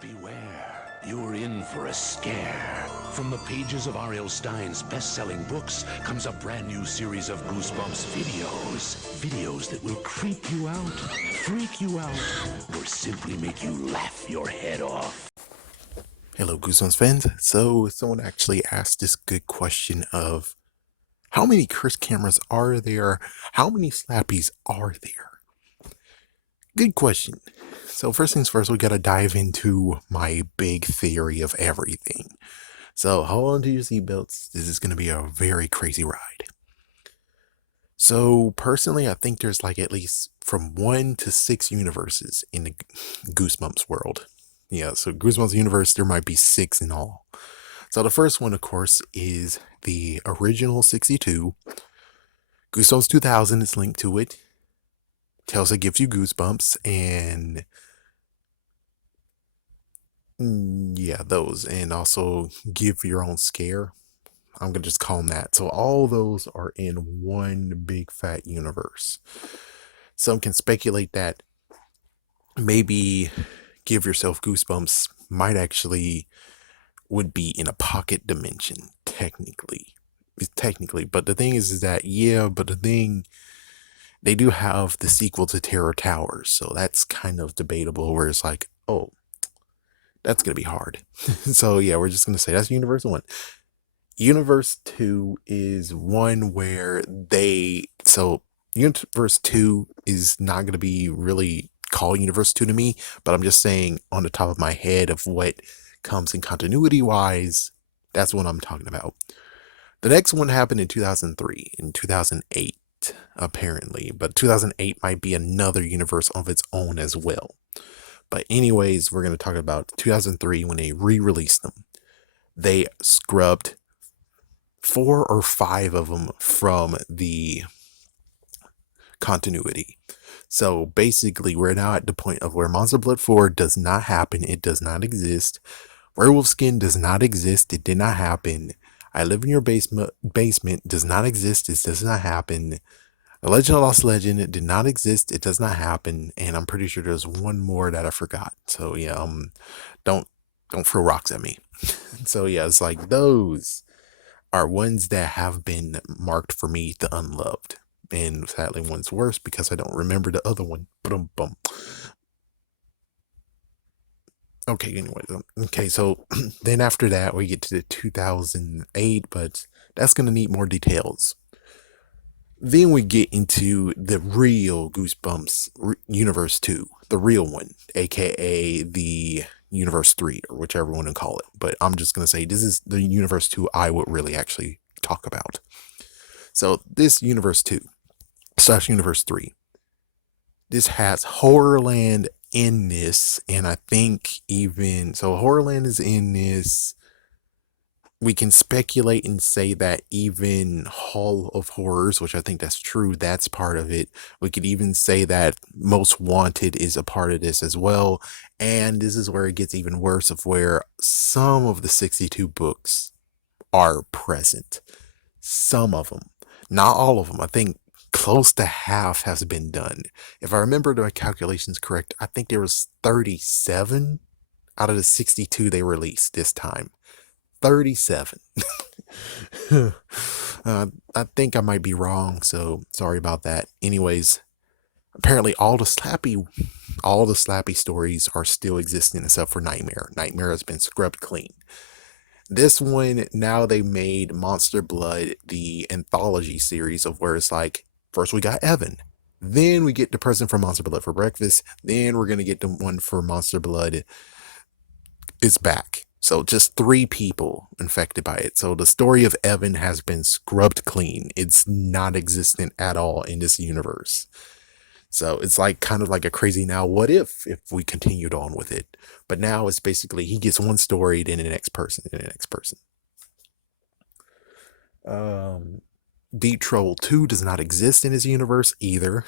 Beware, you're in for a scare. From the pages of R.L. Stein's best-selling books comes a brand new series of Goosebumps videos. Videos that will creep you out, freak you out, or simply make you laugh your head off. Hello, Goosebumps fans. So, someone actually asked this good question of how many Curse cameras are there? How many Slappies are there? Good question. So, first things first, we gotta dive into my big theory of everything. So, hold on to your seatbelts. This is gonna be a very crazy ride. So, personally, I think there's like at least from 1 to 6 universes in the Goosebumps world. Yeah, so Goosebumps universe, there might be 6 in all. So the first one, of course, is the original 62. Goosebumps 2000 is linked to it. Tells it gives you goosebumps, and yeah, those, and also give your own scare. I'm gonna just call them that. So all those are in one big fat universe. Some can speculate that maybe give yourself goosebumps might actually would be in a pocket dimension, technically. But the thing is that, yeah, but the thing, they do have the sequel to Terror Towers, so that's kind of debatable, where it's like, oh, that's going to be hard. So yeah, we're just going to say that's Universe 1. Universe 2 is one where Universe 2 is not going to be really called Universe 2 to me, but I'm just saying on the top of my head of what comes in continuity wise, that's what I'm talking about. The next one happened in 2003, in 2008, apparently, but 2008 might be another universe of its own as well. But anyways, we're going to talk about 2003 when they re-released them. They scrubbed 4 or 5 of them from the continuity. So basically, we're now at the point of where Monster Blood 4 does not happen. It does not exist. Werewolf Skin does not exist. It did not happen. I Live in Your Basement does not exist. It does not happen. The Legend of Lost Legend, it did not exist. It does not happen. And I'm pretty sure there's one more that I forgot. So yeah, don't throw rocks at me. So yeah, it's like those are ones that have been marked for me the unloved. And sadly, one's worse because I don't remember the other one. Bum. Okay, anyways. Okay, so then after that, we get to the 2008, but that's going to need more details. Then we get into the real Goosebumps Universe 2, the real one, aka the Universe 3, or whichever one to call it. But I'm just going to say this is the Universe 2 I would really actually talk about. So this Universe 2 / Universe 3, this has Horrorland in this, and I think even so Horrorland is in this. We can speculate and say that even Hall of Horrors, which I think that's true, that's part of it. We could even say that Most Wanted is a part of this as well. And this is where it gets even worse, of where some of the 62 books are present. Some of them, not all of them. I think close to half has been done. If I remember my calculations correct, I think there was 37 out of the 62 they released this time. 37. I think I might be wrong, so sorry about that. Anyways, apparently all the Slappy stories are still existing except for Nightmare. Nightmare has been scrubbed clean. This one, now they made Monster Blood the anthology series of where it's like, first we got Evan, then we get the person from Monster Blood for breakfast, then we're gonna get the one for Monster Blood is back. So just 3 people infected by it. So the story of Evan has been scrubbed clean. It's not existent at all in this universe. So it's like kind of like a crazy now what if we continued on with it. But now it's basically he gets one story, then the next person, then the next person. Deep Trouble 2 does not exist in his universe either.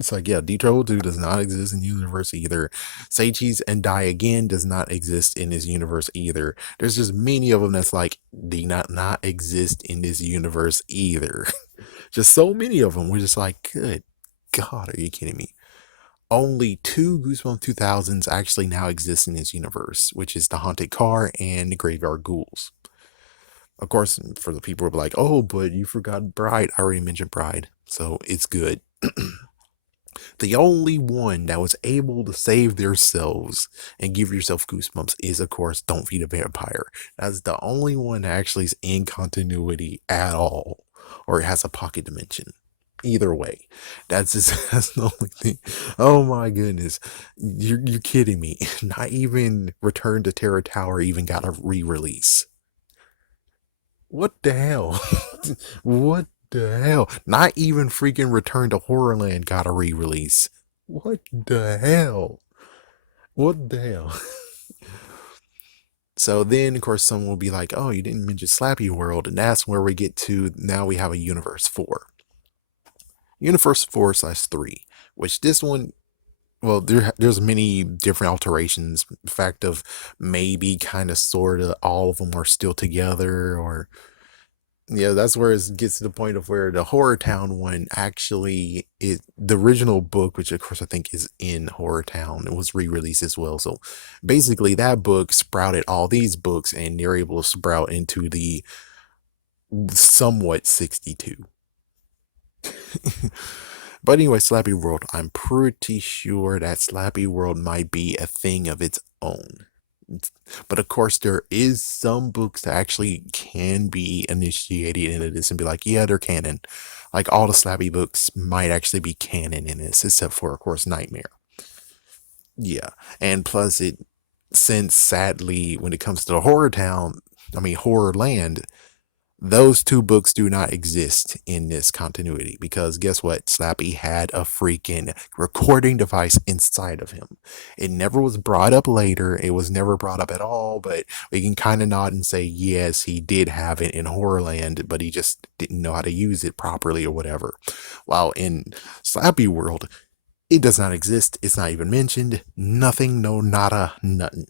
It's like, yeah, Deep Trouble 2 does not exist in the universe either. Say Cheese and Die Again does not exist in this universe either. There's just many of them that's like, do not exist in this universe either. Just so many of them. We're just like, good God, are you kidding me? only two Goosebumps 2000s actually now exist in this universe, which is the Haunted Car and the Graveyard Ghouls. Of course, for the people who are like, oh, but you forgot Bride. I already mentioned Bride, so it's good. The only one that was able to save themselves and give yourself goosebumps is, of course, Don't Feed a Vampire. That's the only one that actually is in continuity at all, or it has a pocket dimension. Either way, that's just, that's the only thing. Oh my goodness, you're kidding me! Not even Return to Terror Tower even got a re-release. What the hell? What the hell? Not even freaking Return to Horrorland got a re-release. What the hell? What the hell? So then, of course, someone will be like, oh, you didn't mention Slappy World. And that's where we get to, now we have a Universe 4. Universe 4/3, which this one, well, there's many different alterations. The fact of maybe kind of sort of all of them are still together, or yeah, that's where it gets to the point of where the Horror Town one actually is the original book, which of course I think is in Horror Town. It was re-released as well. So basically, that book sprouted all these books, and they're able to sprout into the somewhat 62. But anyway, Slappy World. I'm pretty sure that Slappy World might be a thing of its own. But of course, there is some books that actually can be initiated into this and be like, yeah, they're canon. Like all the Slappy books might actually be canon in this, except for, of course, Nightmare. Yeah, and plus since sadly, when it comes to the Horror Town, I mean Horror Land, those two books do not exist in this continuity because guess what? Slappy had a freaking recording device inside of him. It never was brought up later. It was never brought up at all, but we can kind of nod and say, yes, he did have it in Horrorland, but he just didn't know how to use it properly or whatever. While in Slappy World, it does not exist. It's not even mentioned. Nothing, no nada, nothing.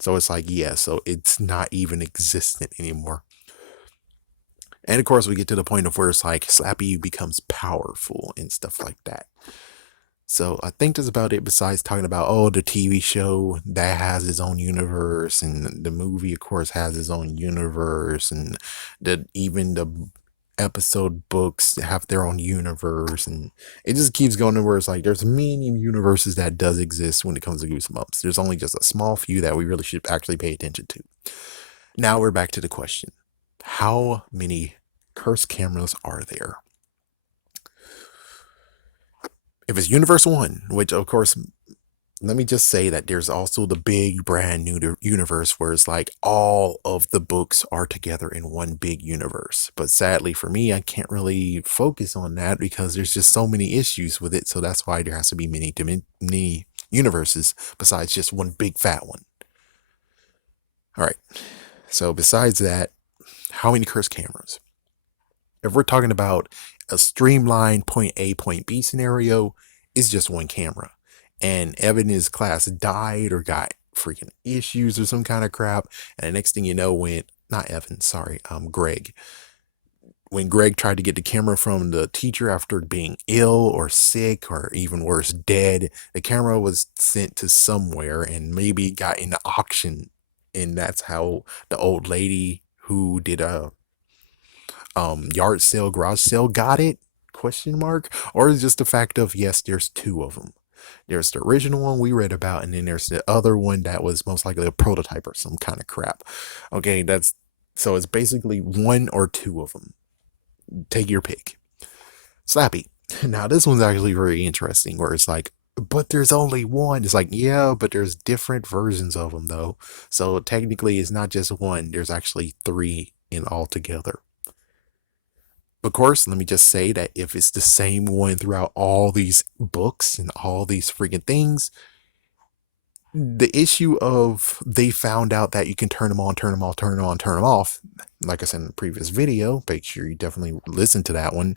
So it's like, yeah, so it's not even existent anymore. And of course, we get to the point of where it's like Slappy becomes powerful and stuff like that. So I think that's about it. Besides talking about, oh, the TV show that has its own universe, and the movie, of course, has its own universe, and even the episode books have their own universe, and it just keeps going to where it's like there's many universes that does exist when it comes to Goosebumps. There's only just a small few that we really should actually pay attention to. Now we're back to the question. How many curse cameras are there? If it's Universe 1, which of course, let me just say that there's also the big brand new universe where it's like all of the books are together in one big universe. But sadly for me, I can't really focus on that because there's just so many issues with it. So that's why there has to be many universes besides just one big fat one. All right. So besides that, how many curse cameras? If we're talking about a streamlined point A, point B scenario, it's just one camera. And Evan in his class died or got freaking issues or some kind of crap. And the next thing you know, Greg. When Greg tried to get the camera from the teacher after being ill or sick or even worse, dead, the camera was sent to somewhere and maybe got into auction. And that's how the old lady who did a yard sale, garage sale got it? Question mark? Or is it just the fact of, yes, there's two of them. There's the original one we read about, and then there's the other one that was most likely a prototype or some kind of crap. Okay, so it's basically one or two of them. Take your pick. Slappy. Now this one's actually very interesting, where it's like, but there's only one. It's like, yeah, but there's different versions of them though. So technically it's not just one, there's actually three in all together. Of course, let me just say that if it's the same one throughout all these books and all these freaking things, the issue of they found out that you can turn them on, turn them off, turn them on, turn them off, like I said in the previous video, make sure you definitely listen to that one,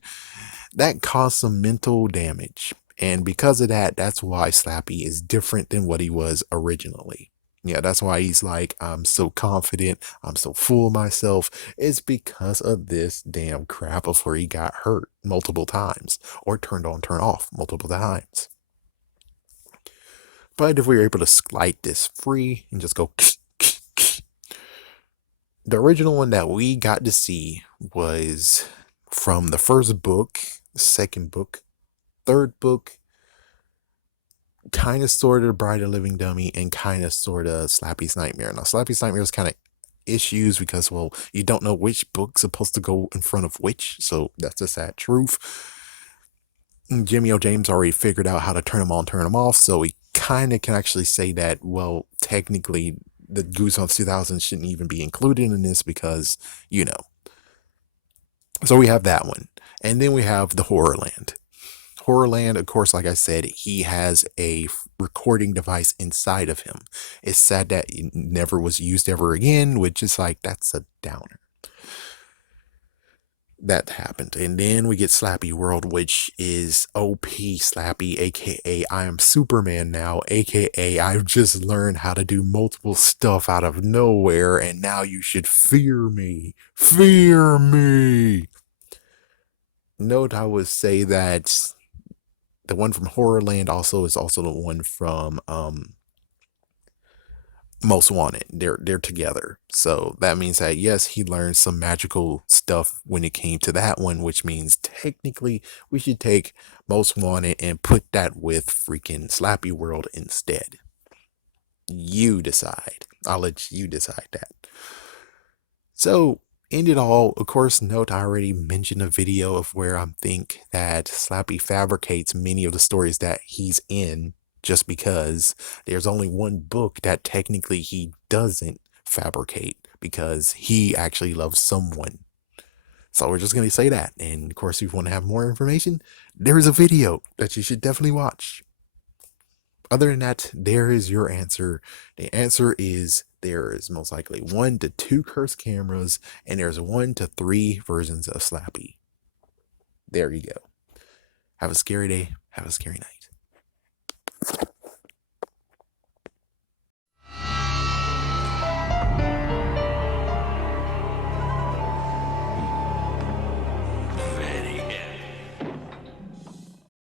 that caused some mental damage. And because of that, that's why Slappy is different than what he was originally. Yeah, that's why he's like, I'm so confident, I'm so full of myself. It's because of this damn crap of where he got hurt multiple times or turned on, turn off multiple times. But if we were able to slide this free and just go, the original one that we got to see was from the first book, second book, third book, kind of sort of Bride of Living Dummy, and kind of sort of Slappy's Nightmare. Now, Slappy's Nightmare is kind of issues because, well, you don't know which book's supposed to go in front of which, so that's a sad truth. Jimmy O. James already figured out how to turn them on, turn them off, so we kind of can actually say that, well, technically, the Goosebumps 2000 shouldn't even be included in this because, you know. So we have that one. And then we have the Horrorland. Horrorland, of course, like I said, he has a recording device inside of him. It's sad that it never was used ever again, which is like, that's a downer. That happened. And then we get Slappy World, which is OP Slappy, aka I am Superman now, aka I've just learned how to do multiple stuff out of nowhere, and now you should fear me. Fear me. Note I would say that the one from Horrorland also is also the one from Most Wanted. They're together. So that means that yes, he learned some magical stuff when it came to that one, which means technically we should take Most Wanted and put that with freaking Slappy World instead. You decide. I'll let you decide that. So in it all, of course, note I already mentioned a video of where I think that Slappy fabricates many of the stories that he's in just because there's only one book that technically he doesn't fabricate because he actually loves someone. So we're just going to say that. And of course, if you want to have more information, there is a video that you should definitely watch. Other than that, there is your answer. The answer is there is most likely 1 to 2 cursed cameras, and there's 1 to 3 versions of Slappy. There you go. Have a scary day. Have a scary night.